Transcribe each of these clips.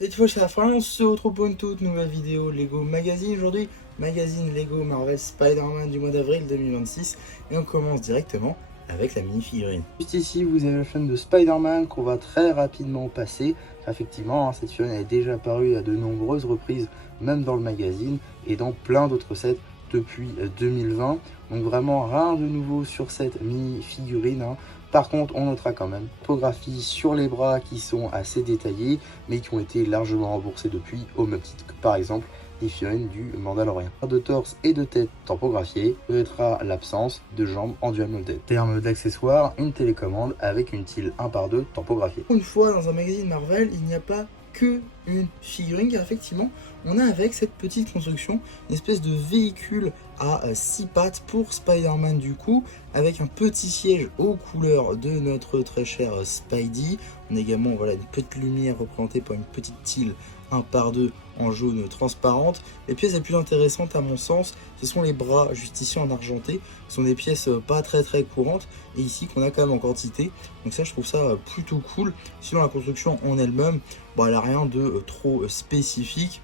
Cette fois c'est la fin, on se retrouve pour une toute nouvelle vidéo Lego Magazine. Aujourd'hui, magazine Lego Marvel Spider-Man du mois d'avril 2026. Et on commence directement avec la mini-figurine. Juste ici, vous avez la chaîne de Spider-Man qu'on va très rapidement passer. Effectivement, cette figurine est déjà apparue à de nombreuses reprises, même dans le magazine et dans plein d'autres sets depuis 2020. Donc vraiment rien de nouveau sur cette mini-figurine. Par contre, on notera quand même topographies sur les bras qui sont assez détaillées, mais qui ont été largement remboursées depuis, au même titre que par exemple les figurines du Mandalorian. De torse et de tête tampographiées, notera l'absence de jambes en dual molded. Terme d'accessoires, une télécommande avec une tile 1x2 tampographiée. Une fois dans un magazine Marvel, il n'y a pas que une figurine, car effectivement on a avec cette petite construction une espèce de véhicule à 6 pattes pour Spider-Man du coup, avec un petit siège aux couleurs de notre très cher Spidey. On a également voilà, une petite lumière représentée par une petite tile 1x2 en jaune transparente. Les pièces les plus intéressantes à mon sens, ce sont les bras juste ici en argenté. Ce sont des pièces pas très courantes et ici qu'on a quand même en quantité. Donc ça je trouve ça plutôt cool. Sinon la construction en elle-même, bon, elle n'a rien de trop spécifique.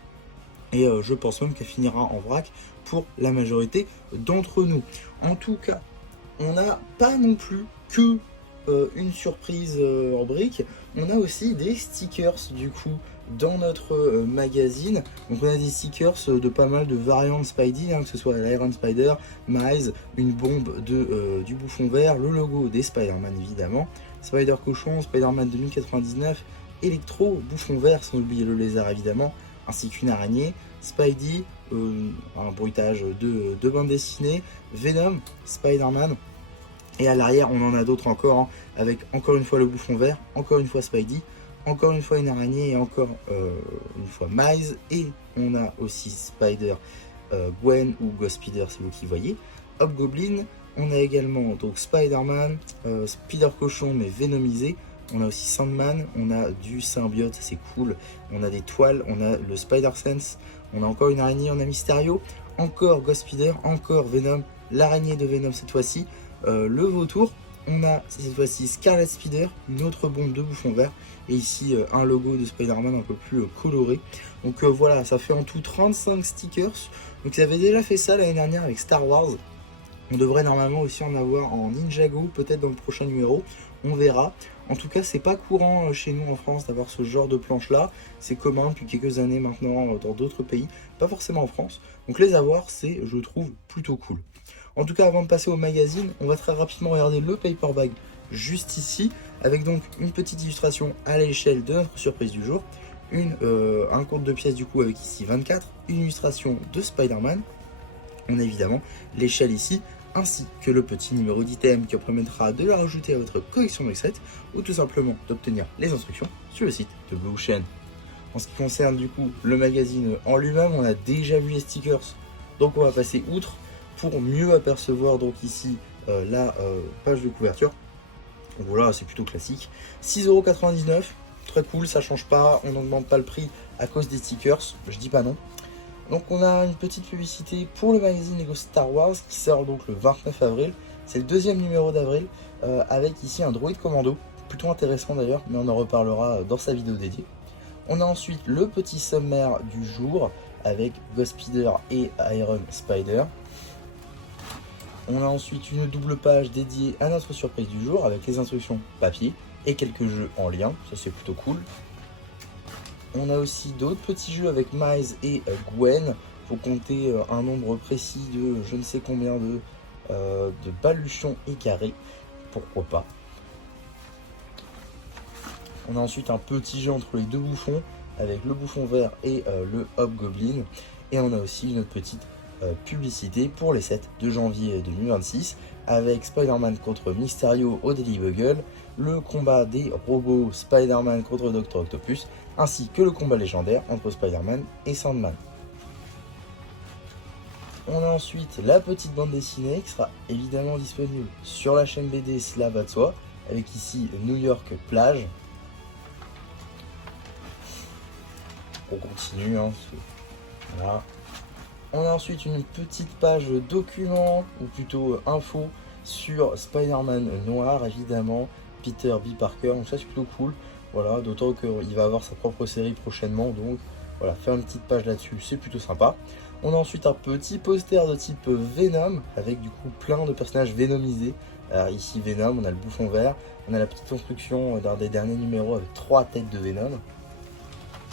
Et je pense même qu'elle finira en vrac pour la majorité d'entre nous. En tout cas, on n'a pas non plus que une surprise en brique. On a aussi des stickers du coup dans notre magazine. Donc on a des stickers de pas mal de variantes Spidey, que ce soit l'Iron Spider, Miles, une bombe du bouffon vert, le logo des Spider-Man évidemment, Spider Cochon, Spider-Man 2099, Electro, bouffon vert, sans oublier le lézard évidemment, ainsi qu'une araignée, Spidey, un bruitage de bande dessinée, Venom, Spider-Man, et à l'arrière on en a d'autres encore, avec encore une fois le bouffon vert, encore une fois Spidey, encore une fois une araignée et encore une fois Miles, et on a aussi Spider, Gwen ou Ghost Spider, c'est vous qui voyez, Hobgoblin, on a également donc Spider-Man, Spider Cochon mais vénomisé. On a aussi Sandman, on a du symbiote, c'est cool. On a des toiles, on a le Spider-Sense, on a encore une araignée, on a Mysterio, encore Ghost Spider, encore Venom, l'araignée de Venom cette fois-ci, le vautour. On a cette fois-ci Scarlet Spider, une autre bombe de bouffon vert, et ici un logo de Spider-Man un peu plus coloré. Donc voilà, ça fait en tout 35 stickers. Donc ils avaient déjà fait ça l'année dernière avec Star Wars. On devrait normalement aussi en avoir en Ninjago, peut-être dans le prochain numéro, on verra. En tout cas, c'est pas courant chez nous en France d'avoir ce genre de planche là. C'est commun depuis quelques années maintenant dans d'autres pays, pas forcément en France. Donc les avoir, c'est, je trouve, plutôt cool. En tout cas, avant de passer au magazine, on va très rapidement regarder le paper bag juste ici, avec donc une petite illustration à l'échelle de notre surprise du jour, un compte de pièces du coup avec ici 24, une illustration de Spider-Man. On a évidemment l'échelle ici, ainsi que le petit numéro d'item qui vous permettra de la rajouter à votre collection de sets ou tout simplement d'obtenir les instructions sur le site de Blue Ocean. En ce qui concerne du coup le magazine en lui-même, on a déjà vu les stickers, donc on va passer outre pour mieux apercevoir donc ici la page de couverture. Donc voilà, c'est plutôt classique. 6,99 €, très cool, ça change pas, on n'augmente pas le prix à cause des stickers, je dis pas non. Donc on a une petite publicité pour le magazine Lego Star Wars qui sort donc le 29 avril. C'est le deuxième numéro d'avril avec ici un droïde commando, plutôt intéressant d'ailleurs, mais on en reparlera dans sa vidéo dédiée. On a ensuite le petit sommaire du jour avec Ghost Spider et Iron Spider. On a ensuite une double page dédiée à notre surprise du jour avec les instructions papier et quelques jeux en lien, ça c'est plutôt cool. On a aussi d'autres petits jeux avec Miles et Gwen. Il faut compter un nombre précis de je ne sais combien de baluchons et carrés. Pourquoi pas. On a ensuite un petit jeu entre les deux bouffons avec le bouffon vert et le Hobgoblin. Et on a aussi une petite publicité pour les sets de janvier 2026 avec Spider-Man contre Mysterio au Daily Bugle, le combat des robots Spider-Man contre Dr Octopus, ainsi que le combat légendaire entre Spider-Man et Sandman. On a ensuite la petite bande dessinée qui sera évidemment disponible sur la chaîne BD, cela va de soi, avec ici New York plage. On continue, voilà. On a ensuite une petite page document, ou plutôt info, sur Spider-Man noir, évidemment, Peter B. Parker, donc ça c'est plutôt cool. Voilà, d'autant qu'il va avoir sa propre série prochainement, donc voilà, faire une petite page là-dessus, c'est plutôt sympa. On a ensuite un petit poster de type Venom, avec du coup plein de personnages Venomisés. Alors ici Venom, on a le bouffon vert, on a la petite construction d'un des derniers numéros avec 3 têtes de Venom.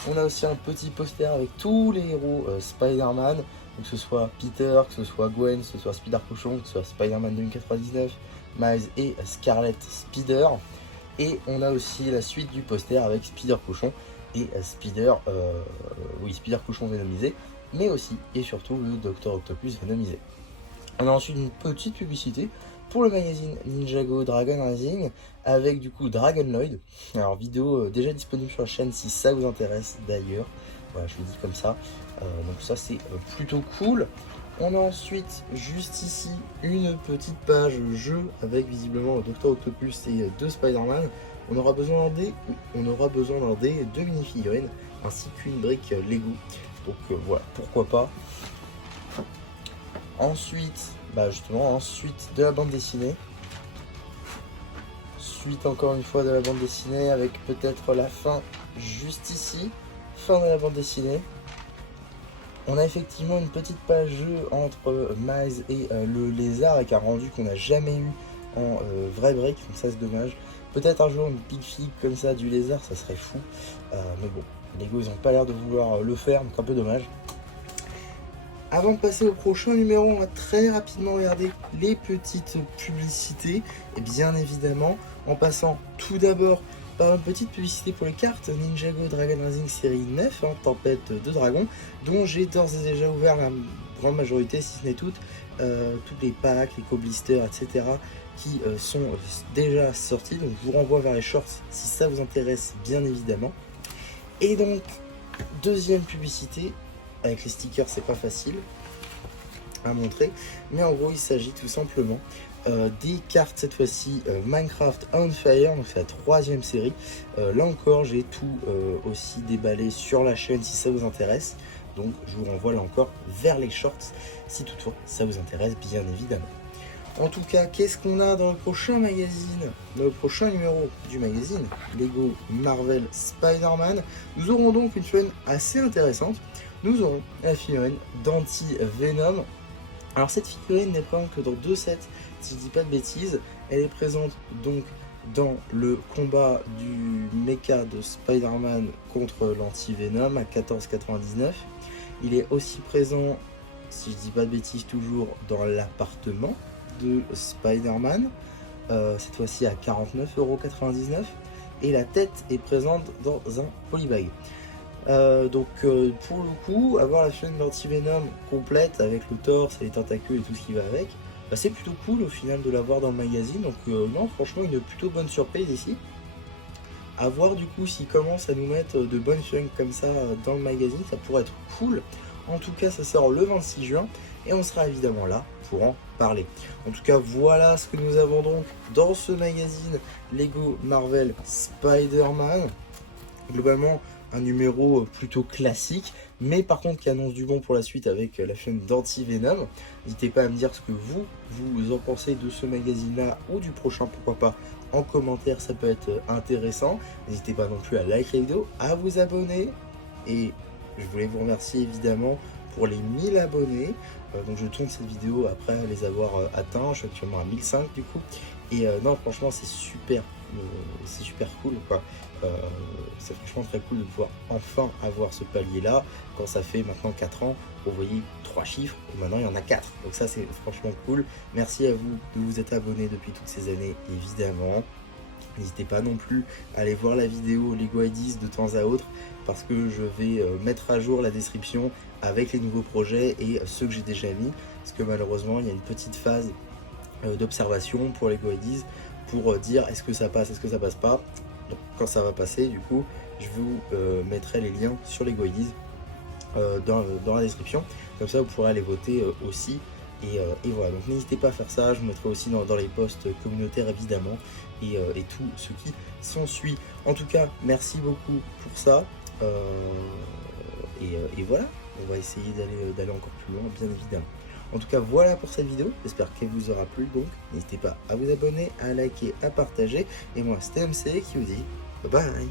On a aussi un petit poster avec tous les héros Spider-Man, que ce soit Peter, que ce soit Gwen, que ce soit Spider-Cochon, que ce soit Spider-Man 2099, Miles et Scarlet Spider. Et on a aussi la suite du poster avec Spider-Cochon et Spider-Cochon Vénomisé, mais aussi et surtout le Dr Octopus Vénomisé. On a ensuite une petite publicité pour le magazine Ninjago Dragon Rising avec du coup Dragon Lloyd. Alors vidéo déjà disponible sur la chaîne si ça vous intéresse d'ailleurs. Voilà, je le dis comme ça. Donc ça c'est plutôt cool. On a ensuite juste ici une petite page jeu avec visiblement Dr Octopus et 2 Spider-Man. On aura besoin d'un dé, 2 mini-figurines ainsi qu'une brique Lego. Donc voilà, pourquoi pas. Ensuite, ensuite de la bande dessinée. Suite encore une fois de la bande dessinée avec peut-être la fin juste ici. Fin de la bande dessinée. On a effectivement une petite page jeu entre Miles et le lézard avec un rendu qu'on n'a jamais eu en vrai break, donc ça c'est dommage. Peut-être un jour une big fig comme ça du lézard, ça serait fou. Mais bon, Lego ils n'ont pas l'air de vouloir le faire, donc un peu dommage. Avant de passer au prochain numéro, on va très rapidement regarder les petites publicités. Et bien évidemment, en passant tout d'abord par une petite publicité pour les cartes Ninjago Dragon Rising série 9, Tempête de Dragon, dont j'ai d'ores et déjà ouvert la grande majorité, si ce n'est toutes les packs, les co-blisters, etc. qui sont déjà sortis. Donc je vous renvoie vers les shorts si ça vous intéresse, bien évidemment. Et donc, deuxième publicité. Avec les stickers, c'est pas facile à montrer, mais en gros, il s'agit tout simplement des cartes, cette fois-ci Minecraft on Fire, donc c'est la 3e série. Là encore, j'ai tout aussi déballé sur la chaîne si ça vous intéresse. Donc, je vous renvoie là encore vers les shorts si toutefois ça vous intéresse, bien évidemment. En tout cas, qu'est-ce qu'on a dans le prochain magazine, dans le prochain numéro du magazine Lego Marvel Spider-Man? Nous aurons donc une chaîne assez intéressante. Nous aurons la figurine d'Anti-Venom. Alors cette figurine n'est présente que dans 2 sets, si je dis pas de bêtises. Elle est présente donc dans le combat du mecha de Spider-Man contre l'Anti-Venom à 14,99. Il est aussi présent, si je dis pas de bêtises, toujours dans l'appartement de Spider-Man, cette fois-ci à 49,99 €. Et la tête est présente dans un polybag. Donc pour le coup, avoir la chaîne d'Anti-Venom complète avec le torse et les tentacules et tout ce qui va avec, c'est plutôt cool au final de l'avoir dans le magazine. Donc non, franchement une plutôt bonne surprise ici. À voir du coup s'ils commencent à nous mettre de bonnes figurines comme ça dans le magazine, ça pourrait être cool. En tout cas, ça sort le 26 juin et on sera évidemment là pour en parler. En tout cas, voilà ce que nous avons donc dans ce magazine Lego Marvel Spider-Man. Globalement, un numéro plutôt classique, mais par contre qui annonce du bon pour la suite avec la chaîne d'Anti-Venom. N'hésitez pas à me dire ce que vous en pensez de ce magazine-là ou du prochain, pourquoi pas, en commentaire, ça peut être intéressant. N'hésitez pas non plus à liker la vidéo, à vous abonner, et je voulais vous remercier évidemment pour les 1000 abonnés. Donc je tourne cette vidéo après les avoir atteints. Je suis actuellement à 1005 du coup. Et non, franchement, c'est super cool quoi. C'est franchement très cool de pouvoir enfin avoir ce palier là quand ça fait maintenant 4 ans. Vous voyez 3 chiffres et maintenant il y en a 4. Donc ça c'est franchement cool. Merci à vous de vous être abonnés depuis toutes ces années évidemment. N'hésitez pas non plus à aller voir la vidéo Lego Ideas de temps à autre parce que je vais mettre à jour la description avec les nouveaux projets et ceux que j'ai déjà mis, parce que malheureusement il y a une petite phase d'observation pour Lego Ideas pour dire est-ce que ça passe, est-ce que ça passe pas. Donc quand ça va passer, du coup je vous mettrai les liens sur Lego Ideas dans la description, comme ça vous pourrez aller voter aussi. Et voilà, donc n'hésitez pas à faire ça, je vous mettrai aussi dans les posts communautaires évidemment, et tout ce qui s'ensuit. En tout cas, merci beaucoup pour ça, et voilà, on va essayer d'aller encore plus loin, bien évidemment. En tout cas, voilà pour cette vidéo, j'espère qu'elle vous aura plu, donc n'hésitez pas à vous abonner, à liker, à partager, et moi c'était MC qui vous dit bye bye.